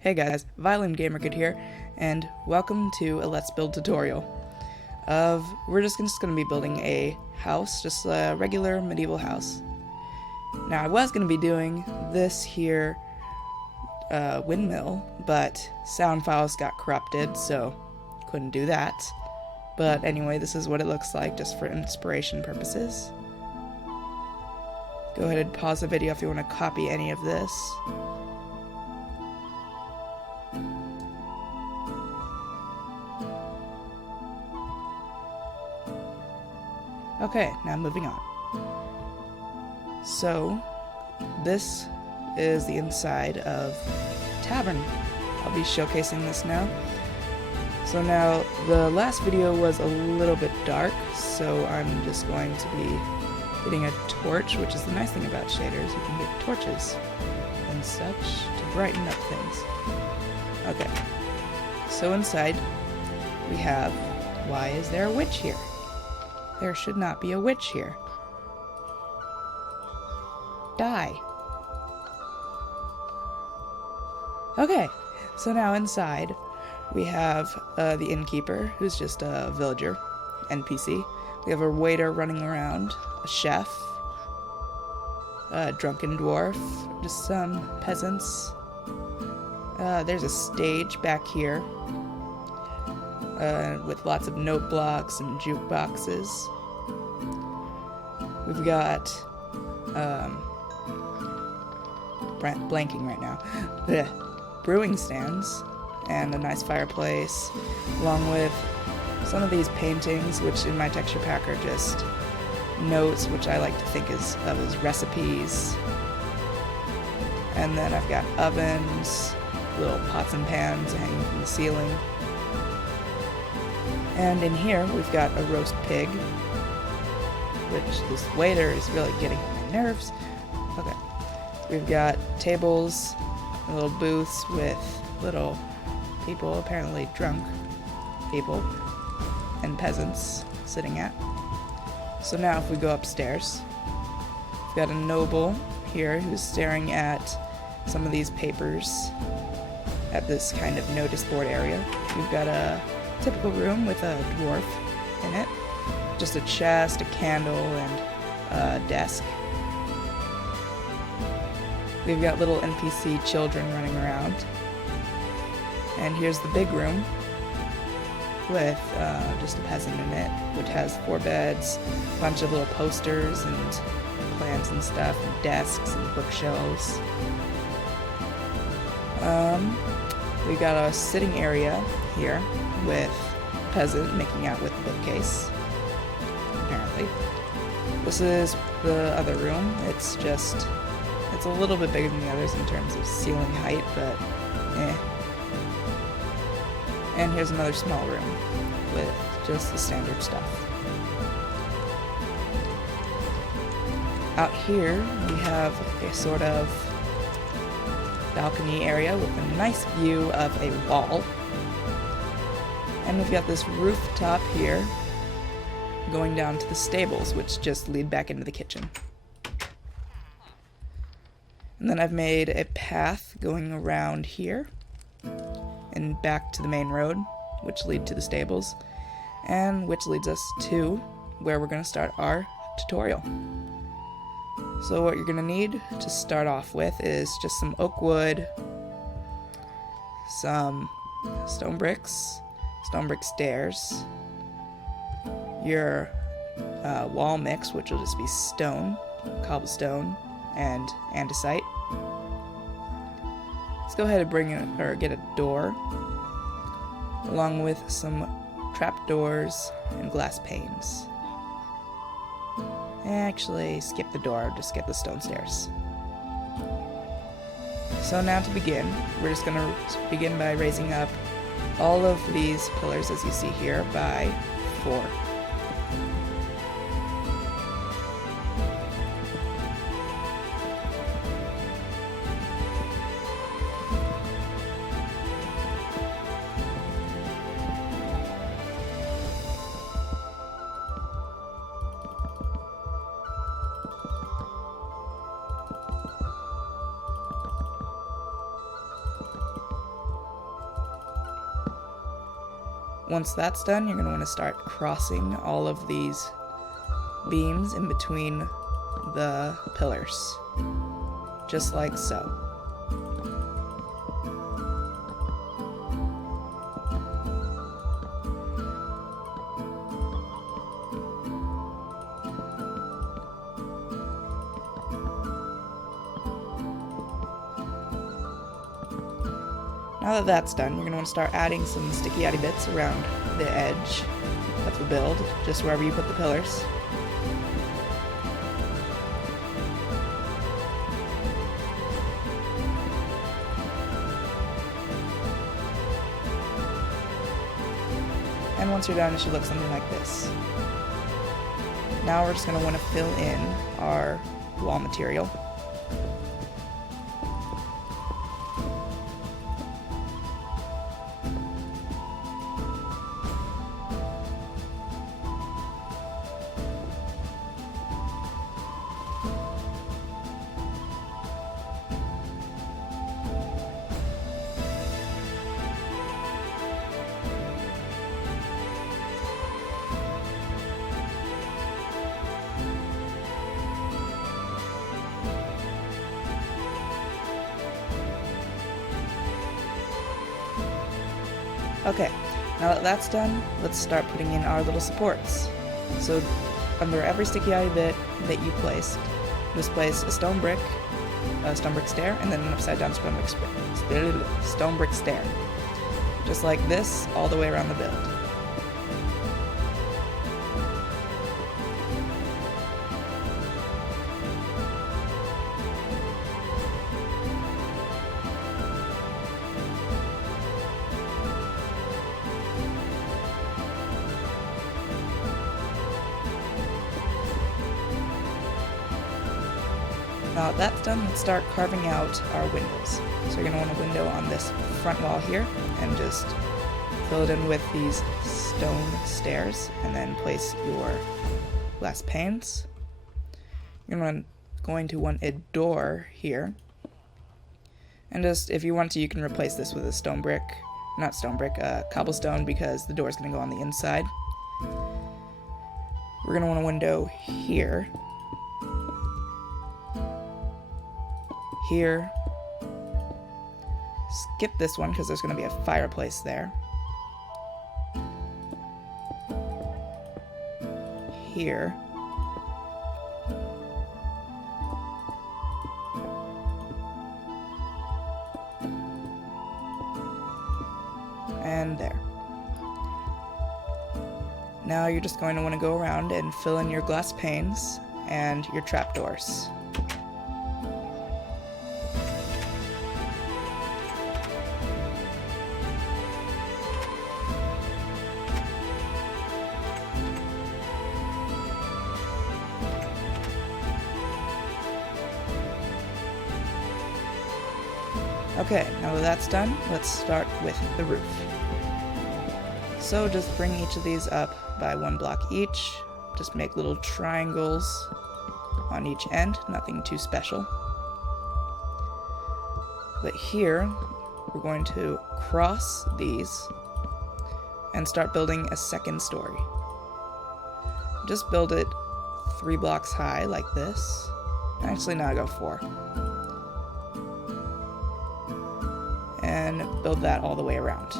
Hey guys, Violin Gamer Kid here, and welcome to a Let's Build tutorial. We're just gonna be building a house, just a regular medieval house. Now I was gonna be doing this here windmill, but sound files got corrupted, so couldn't do that. But anyway, this is what it looks like, just for inspiration purposes. Go ahead and pause the video if you want to copy any of this. Okay, now moving on. So, this is the inside of tavern. I'll be showcasing this now. So now, the last video was a little bit dark, so I'm just going to be getting a torch, which is the nice thing about shaders. You can get torches and such to brighten up things. Okay, so inside we have, why is there a witch here? There should not be a witch here. Die. Okay, so now inside we have the innkeeper, who's just a villager, NPC. We have a waiter running around, a chef, a drunken dwarf, just some peasants. There's a stage back here with lots of note blocks and jukeboxes. We've got blanking right now. Brewing stands and a nice fireplace, along with some of these paintings, which in my texture pack are just notes, which I like to think of as recipes. And then I've got ovens, little pots and pans hanging from the ceiling. And in here we've got a roast pig, which this waiter is really getting on my nerves. Okay, we've got tables, and little booths with little people, apparently drunk people, and peasants sitting at. So now if we go upstairs, we've got a noble here who's staring at some of these papers at this kind of notice board area. We've got a typical room with a dwarf in it, just a chest, a candle, and a desk. We've got little NPC children running around. And here's the big room with just a peasant in it, which has 4 beds, a bunch of little posters and plants and stuff, and desks and bookshelves. We got a sitting area here with a peasant making out with the bookcase, apparently. This is the other room. It's a little bit bigger than the others in terms of ceiling height, but eh. And here's another small room with just the standard stuff. Out here we have a sort of balcony area with a nice view of a wall. And we've got this rooftop here going down to the stables, which just lead back into the kitchen. And then I've made a path going around here and back to the main road, which lead to the stables, and which leads us to where we're going to start our tutorial. So what you're going to need to start off with is just some oak wood, some stone brick stairs, your wall mix, which will just be stone, cobblestone, and andesite. Let's go ahead and get a door, along with some trapdoors and glass panes. Actually, skip the door, just get the stone stairs. So now to begin, we're just going to begin by raising up all of these pillars, as you see here, by 4. Once that's done, you're going to want to start crossing all of these beams in between the pillars, just like so. Now that that's done, you're going to want to start adding some sticky-addy bits around the edge of the build, just wherever you put the pillars. And once you're done, it should look something like this. Now we're just going to want to fill in our wall material. Okay, now that that's done, let's start putting in our little supports. So under every sticky-addy bit that you placed, just place a stone brick stair, and then an upside down stone brick stair. Just like this, all the way around the build. Now that that's done, let's start carving out our windows. So you're going to want a window on this front wall here, and just fill it in with these stone stairs, and then place your glass panes. You're going to want a door here, and just, if you want to, you can replace this with a cobblestone, because the door is going to go on the inside. We're going to want a window here, here. Skip this one because there's going to be a fireplace there. Here. And there. Now you're just going to want to go around and fill in your glass panes and your trapdoors. Okay, now that that's done, let's start with the roof. So just bring each of these up by one block each. Just make little triangles on each end, nothing too special. But here, we're going to cross these and start building a second story. Just build it 3 blocks high like this. Actually, now I go 4. And build that all the way around.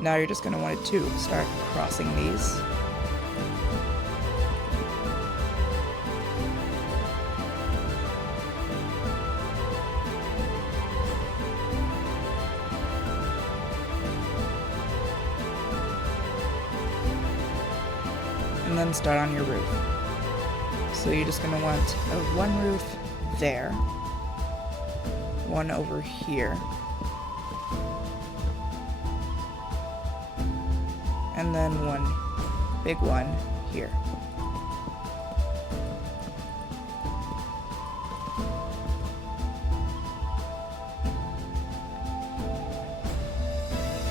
Now you're just going to want to start crossing these. And then start on your roof. So you're just going to want one roof there, one over here, and then one big one here.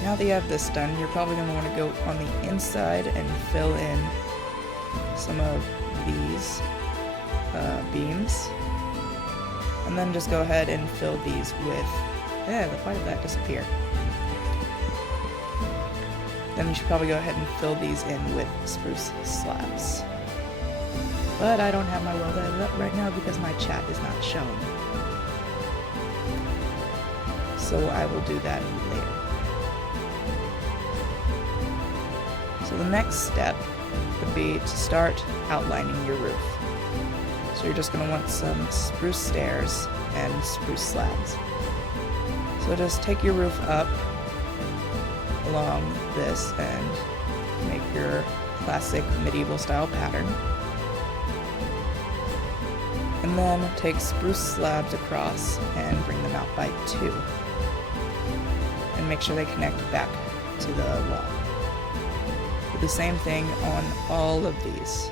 now that you have this done, you're probably going to want to go on the inside and fill in some of these beams. And then just go ahead and fill these with... why did that disappear? Then you should probably go ahead and fill these in with spruce slabs. But I don't have my world edited up right now because my chat is not shown. So I will do that later. So the next step would be to start outlining your roof. So you're just going to want some spruce stairs and spruce slabs. So just take your roof up along this and make your classic medieval style pattern. And then take spruce slabs across and bring them out by 2. And make sure they connect back to the wall. Do the same thing on all of these.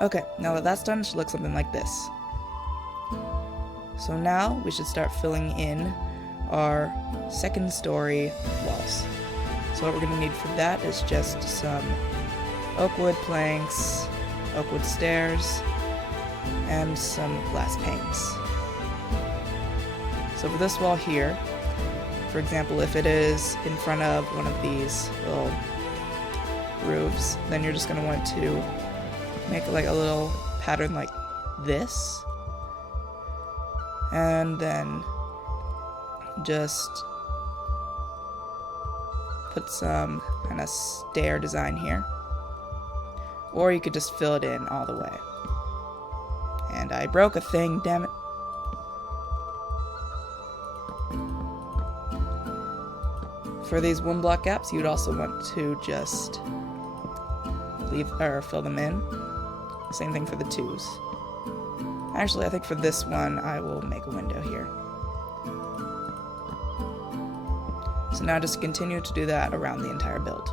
Okay, now that that's done, it should look something like this. So now we should start filling in our second story walls. So what we're going to need for that is just some oak wood planks, oak wood stairs, and some glass panes. So for this wall here, for example, if it is in front of one of these little roofs, then you're just going to want to make like a little pattern like this, and then just put some kind of stair design here, or you could just fill it in all the way. And I broke a thing, damn it. For these 1 block gaps, you'd also want to just leave or fill them in. Same thing for the 2s. Actually, I think for this one, I will make a window here. So now just continue to do that around the entire build.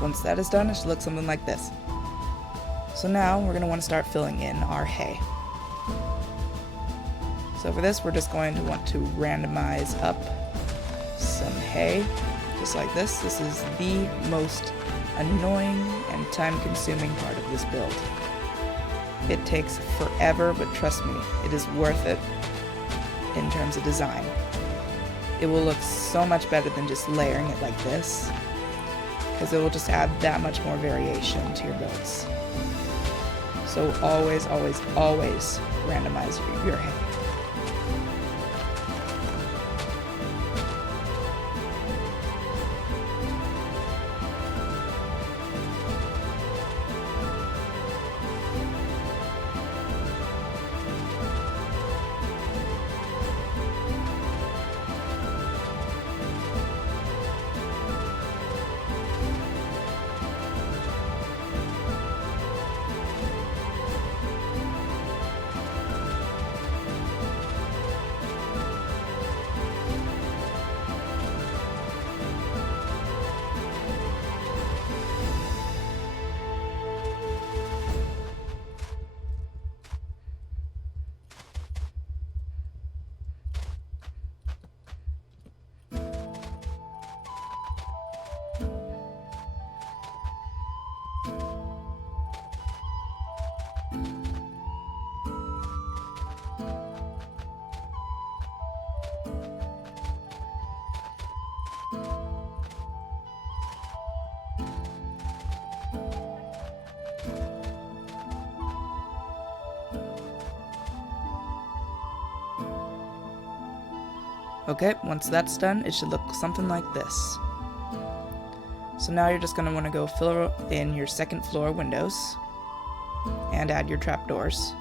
Once that is done, it should look something like this. So now we're going to want to start filling in our hay. So for this, we're just going to want to randomize up some hay, just like this. This is the most annoying and time-consuming part of this build. It takes forever, but trust me, it is worth it in terms of design. It will look so much better than just layering it like this, because it will just add that much more variation to your builds. So always, always, always randomize your hay. Okay, once that's done, it should look something like this. So now you're just going to want to go fill in your second floor windows and add your trapdoors.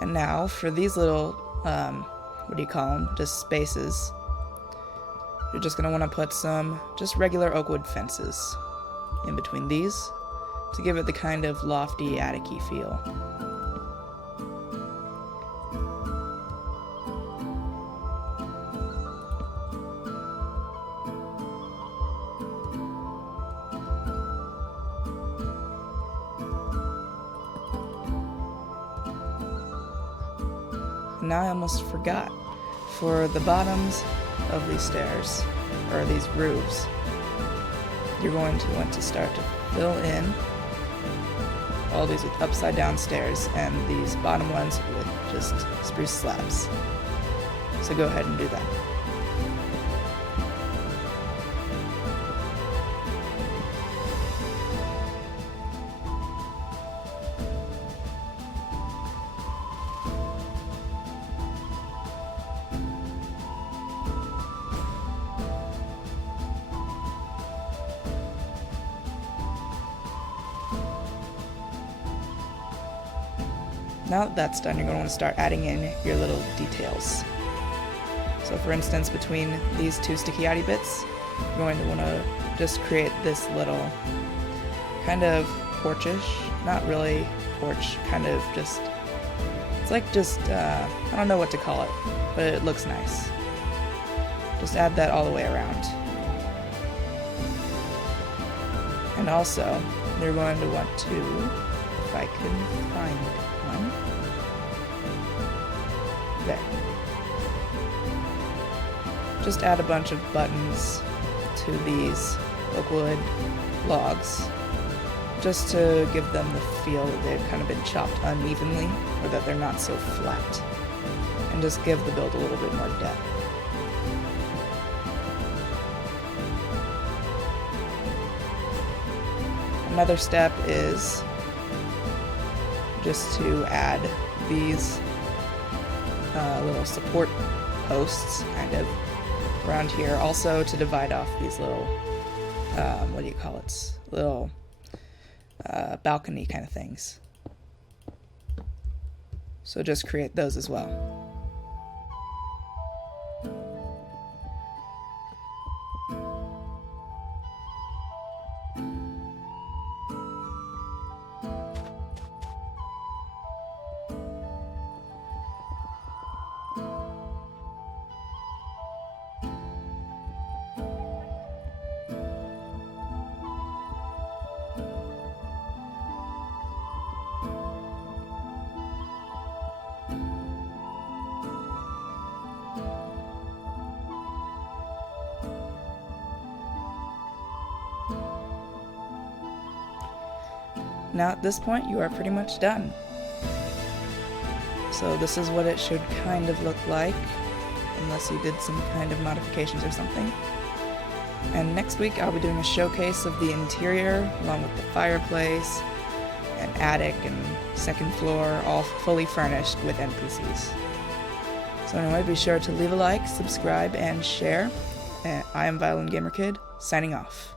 And now for these little, what do you call them, just spaces, you're just going to want to put some just regular oak wood fences in between these to give it the kind of lofty, attic-y feel. Now I almost forgot. For the bottoms of these stairs, or these roofs, you're going to want to start to fill in all these with upside down stairs and these bottom ones with just spruce slabs. So go ahead and do that. Now that that's done, you're going to want to start adding in your little details. So for instance, between these two sticky outy bits, you're going to want to just create this little kind of porchish, not really porch, kind of just, it's like just, I don't know what to call it, but it looks nice. Just add that all the way around. And also, you're going to want to, if I can find one, there. Just add a bunch of buttons to these oak wood logs, just to give them the feel that they've kind of been chopped unevenly, or that they're not so flat, and just give the build a little bit more depth. Another step is just to add these little support posts kind of around here, also to divide off these little, what do you call it, little balcony kind of things. So just create those as well. Now at this point you are pretty much done. So this is what it should kind of look like, unless you did some kind of modifications or something. And next week I'll be doing a showcase of the interior, along with the fireplace, and attic, and second floor, all fully furnished with NPCs. So anyway, be sure to leave a like, subscribe, and share. I am Violin Gamer Kid, signing off.